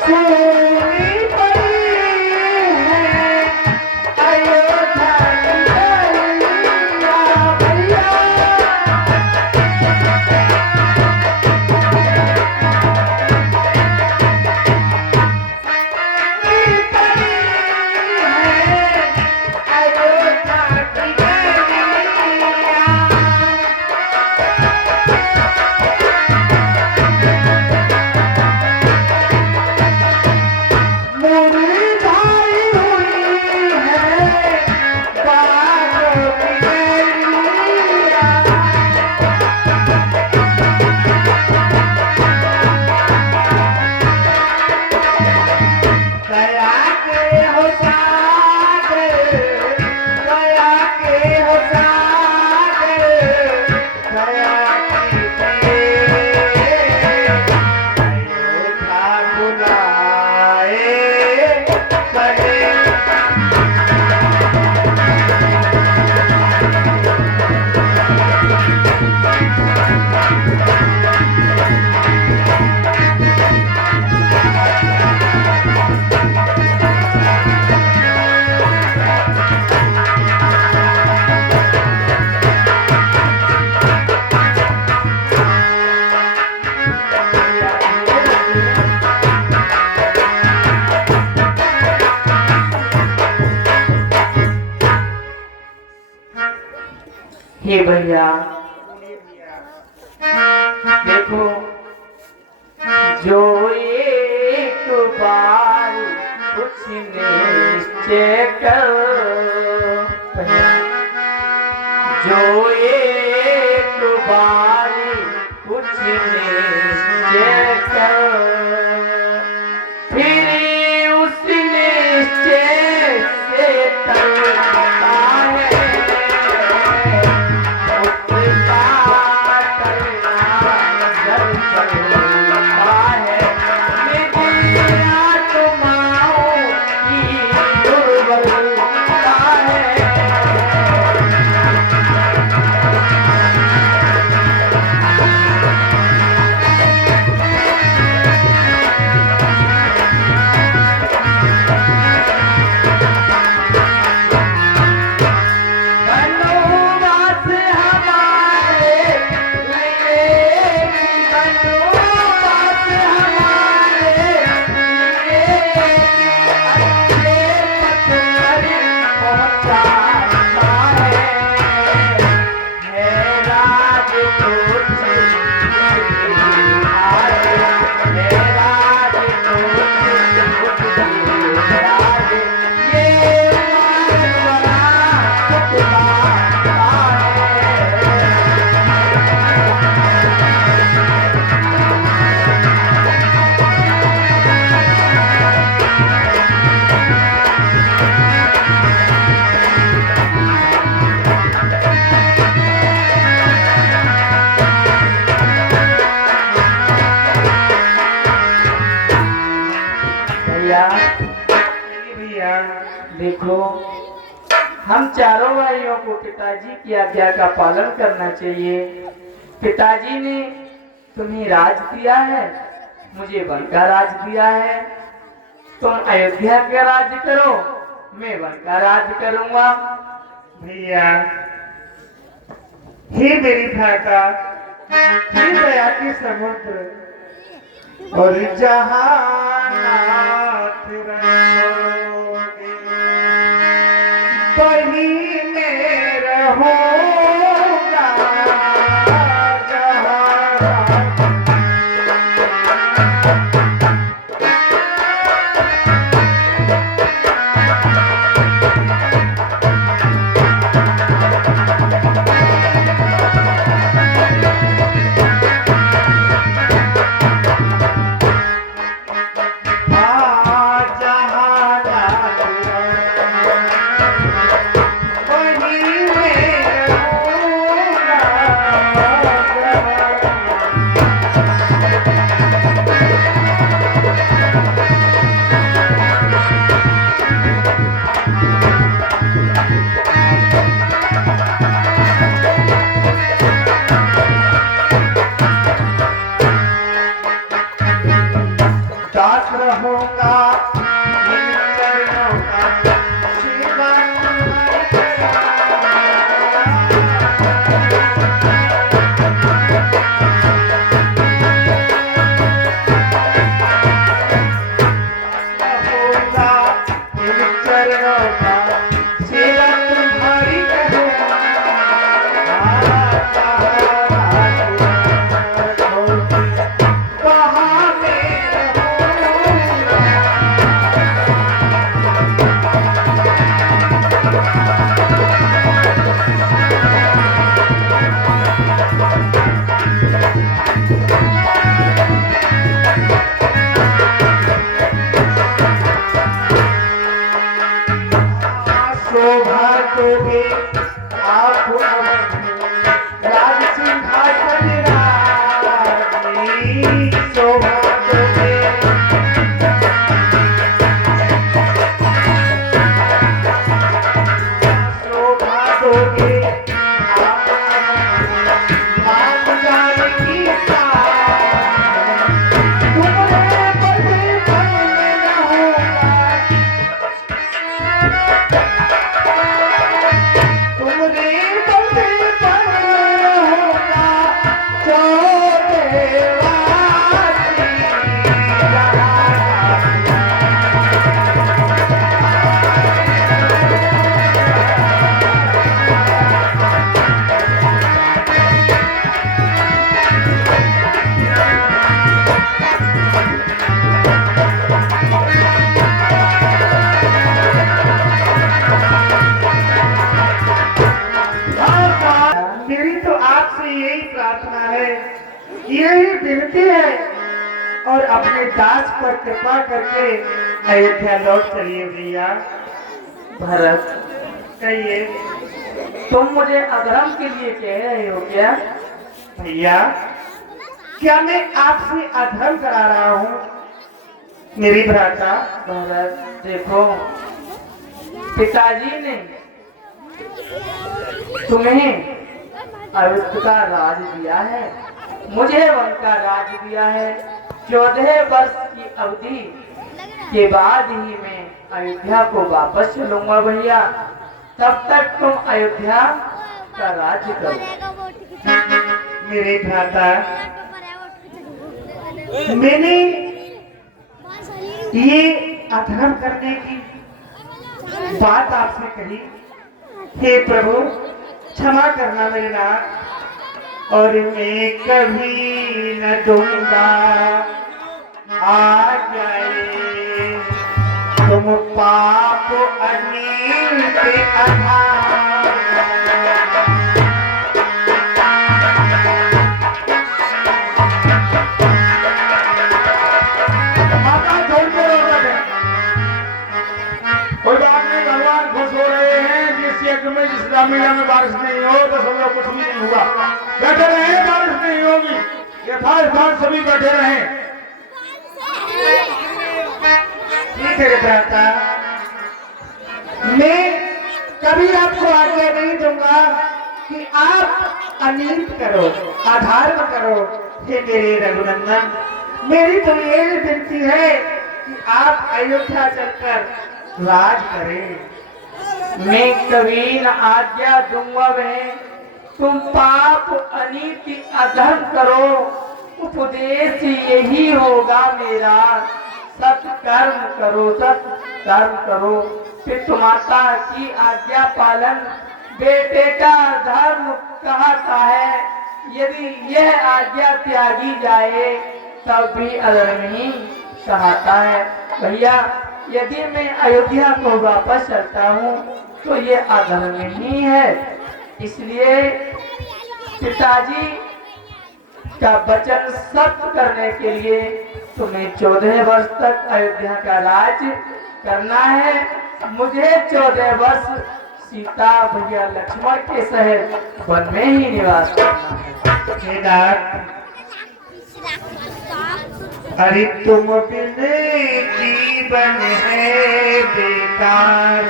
सोनी पड़ी है अयोध्या की गलियां, भैया हे भैया देखो, जो एक बार कुछ निश्चय कर, जो एक बार कुछ निश्चय कर, फिर उस निश्चय से टलता है, उसका टलना जब चलता है, मेरी आत्माओं की दुर्बलता है। बनवास हमारे लिए, बनवास हमारे लिए अच्छे पथ पर पहुंचाता है राज कुछ आए, है राज कुछ आए, ये बड़ा भैया भैया देखो, हम चारों भाइयों को पिताजी की आज्ञा का पालन करना चाहिए। पिताजी ने तुम्हें राज दिया है, मुझे वन का राज दिया है। तुम अयोध्या का राज करो, मैं वन का राज करूंगा। भैया हे मेरी भ्राता, हे दया के समुद्र और जहानात रहोगे, वहीं में रहोगा जहानात। आपसे यही प्रार्थना है, यही विनती है, और अपने दास पर कृपा करके अयोध्या लौट चलिए भैया। भरत, कहिए तुम मुझे अधर्म के लिए कह रहे हो क्या? भैया, क्या मैं आपसे अधर्म करा रहा हूँ मेरी भ्राता? भरत देखो, पिताजी ने तुम्हें अयोध्या का राज दिया है, मुझे वन का राज दिया है। 14 वर्ष की अवधि के बाद ही मैं अयोध्या को वापस चलूंगा भैया, तब तक तुम अयोध्या का राज्य करो। मेरे भ्राता, मैंने ये अधर्म करने की बात आपसे कही, हे प्रभु क्षमा करना मेरे नाथ, और मैं कभी न दूंगा आ जाए तुम पाप अनिल पे आधार। माता छोड़ के रो रहे हैं। कोई बात नहीं, भगवान खुश हो रहे हैं। जिस यज्ञ में, जिस रामलीला में बारिश नहीं हो तो सब लोग कुछ भी नहीं हुआ। बैठे रहे, बारिश नहीं होगी, यथास्थान सभी बैठे रहे। ठीक है भ्राता, मैं कभी आपको आज्ञा नहीं दूंगा कि आप अनित करो, अधर्म करो। हे मेरे रघुनंदन, मेरी तो ये विनती है कि आप अयोध्या चलकर राज करें। मैं कभी न आज्ञा दूंगा मैं, तुम पाप अनीति अधर्म करो, उपदेश यही होगा मेरा। सत्कर्म करो, सत्कर्म करो, पितृ माता की आज्ञा पालन बेटे का धर्म कहता है। यदि यह आज्ञा त्यागी जाए तब भी अधर्म ही कहता है। भैया, यदि मैं अयोध्या को वापस चलता हूँ तो ये अधर्म ही है। इसलिए पिताजी का वचन सत्य करने के लिए तुम्हें 14 वर्ष तक अयोध्या का राज करना है। मुझे 14 वर्ष सीता भैया लक्ष्मण के शहर वन में ही निवास करना है। हे नाथ, अरे तुम बिन जीवन है बेकार,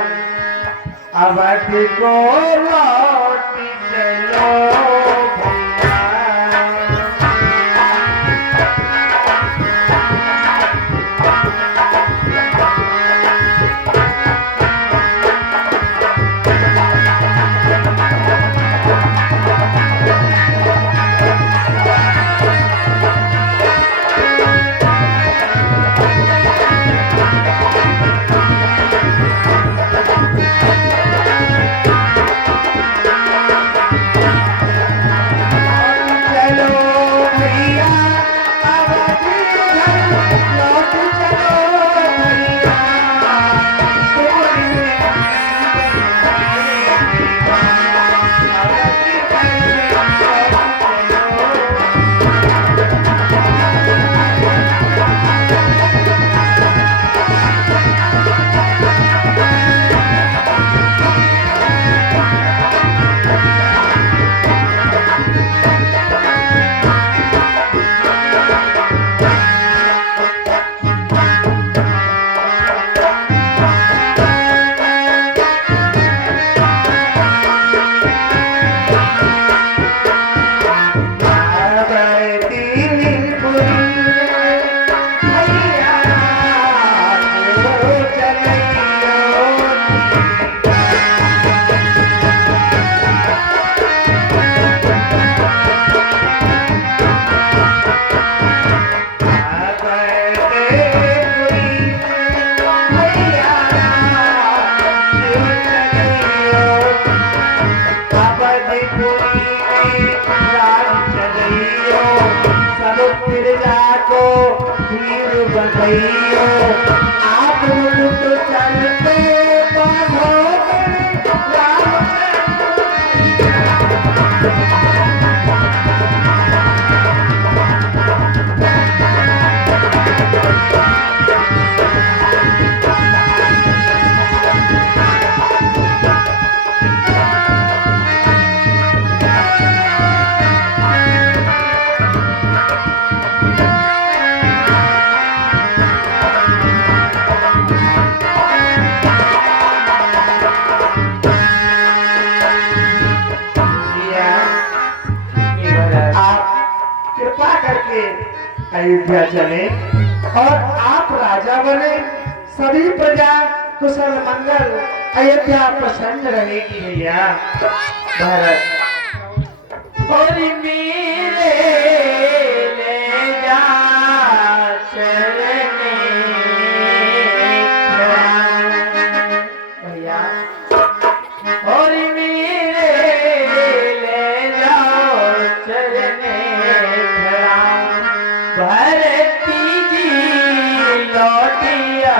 अवध को लौट चलो भैया। आप लोग तो चलते बांधो राम के अयोध्या चले और आप राजा बने, सभी प्रजा कुशल मंगल, अयोध्या प्रसन्न रहेगी भैया। भरत और मेरे ले जा चलने भैया, और मेरे ले जाओ चलने भरती जी लौटिया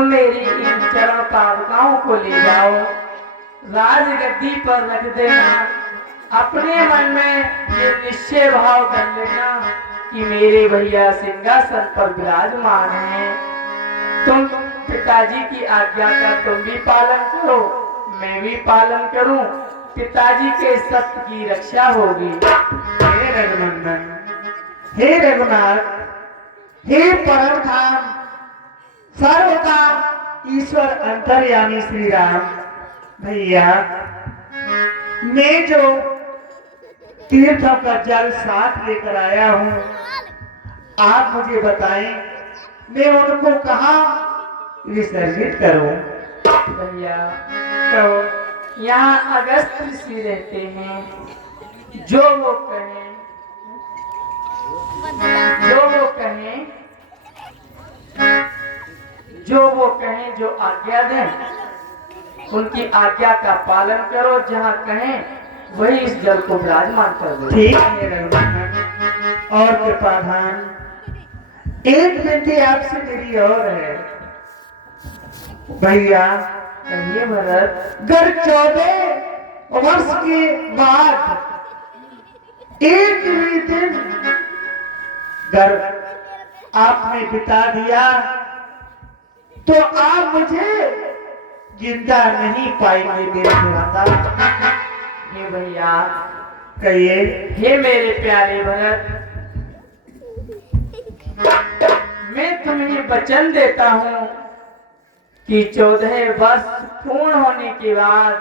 तुम मेरी इन चरण पादुकाओं को ले जाओ, राजगद्दी पर रख देना। अपने मन में ये निश्चय भाव कर लेना कि मेरे भैया सिंहासन पर विराजमान हैं। तुम पिताजी की आज्ञा का तुम भी पालन करो, मैं भी पालन करूं, पिताजी के सत्य की रक्षा होगी। हे रघुनंदन, हे रघुनाथ, हे परम धाम सर्वकाम ईश्वर अंतर्यामी श्री राम, भैया मैं जो तीर्थों का जल साथ लेकर आया हूँ, आप मुझे बताएं मैं उनको कहाँ विसर्जित करूं? भैया तो यहाँ अगस्त ऋषि रहते हैं, जो वो कहें जो आज्ञा दें, उनकी आज्ञा का पालन करो। जहाँ कहें वही इस जल को विराजमान कर दो। ठीक है रघुनंदन। और कृपाधान, एक विनती आपसे मेरी और है भैया। कहिए भरत। अगर 14 वर्ष के बाद एक भी दिन अगर आपने बिता दिया तो आप मुझे जिंदा नहीं पाएंगे मेरे भ्राता। हे भैया, कहिए। हे मेरे प्यारे भरत, मैं तुम्हें वचन देता हूँ कि 14 वर्ष पूर्ण होने के बाद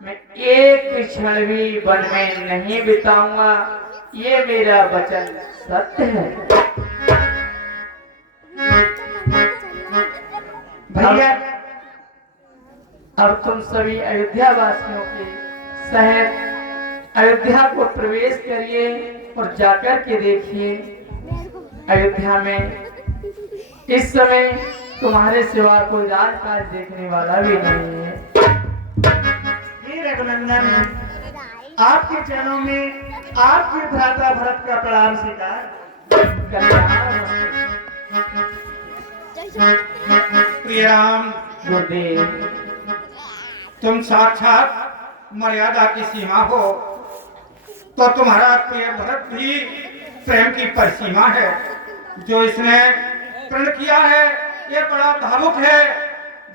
मैं एक क्षण भी वन में नहीं बिताऊंगा। ये मेरा वचन सत्य है। भैया अब तुम सभी अयोध्या वासियों के शहर अयोध्या को प्रवेश करिए और जाकर के देखिए, अयोध्या में इस समय तुम्हारे सिवा कोई राजकाज देखने वाला भी नहीं है। हे रघुनंदन, आपके चरणों में आपके भ्राता भरत का प्रणाम स्वीकार। प्रिय राम, गुरुदेव, तुम साक्षात मर्यादा की सीमा हो, तो तुम्हारा प्रिय भरत भी प्रेम की परिसीमा है। जो इसने प्रण किया है ये बड़ा भावुक है।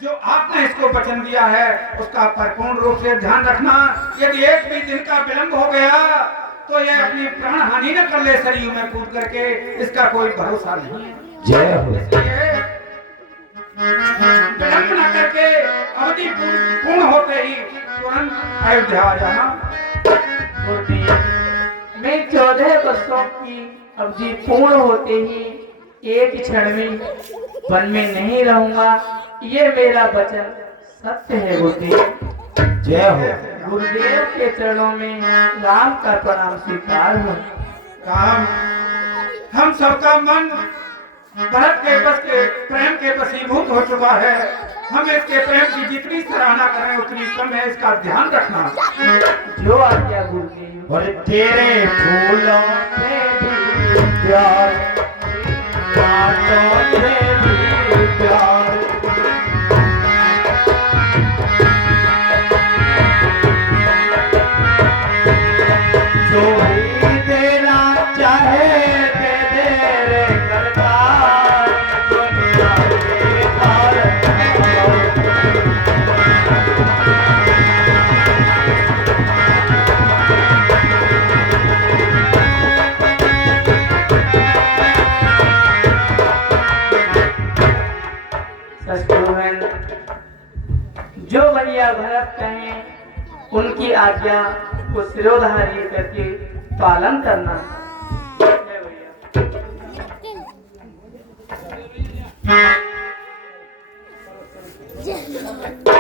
जो आपने इसको वचन दिया है उसका परिपूर्ण रूप से ध्यान रखना। यदि एक भी दिन का विलंब हो गया तो ये अपनी प्राण हानि न कर ले सरयू में कूद करके, इसका कोई भरोसा नहीं है। जय हो। इसलिए विलंब न करके अवधि पूर्ण होते ही तुरंत अयोध्या आ जाना। गुरुदेव, मैं 14 वर्षों की अवधि पूर्ण होते ही एक क्षण भी वन में नहीं रहूंगा। ये मेरा वचन सत्य है गुरुदेव। जय हो। गुरुदेव के चरणों में राम का प्रणाम स्वीकार हो। राम, हम सबका मन भरत के बस के प्रेम के वशीभूत हो चुका है। हम इसके प्रेम की जितनी सराहना करें उतनी कम है, इसका ध्यान रखना। जो आज्ञा गुरुदेव। और तेरे फूलों से भी प्यार, बातों से भी प्यार, जो भी देना चाहे दे दे रे करतार, दुनिया के तार। शत्रुघ्न, जो भैया भरत कहें उनकी आज्ञा को सिरोधार्य करके पालन करना। Yeah.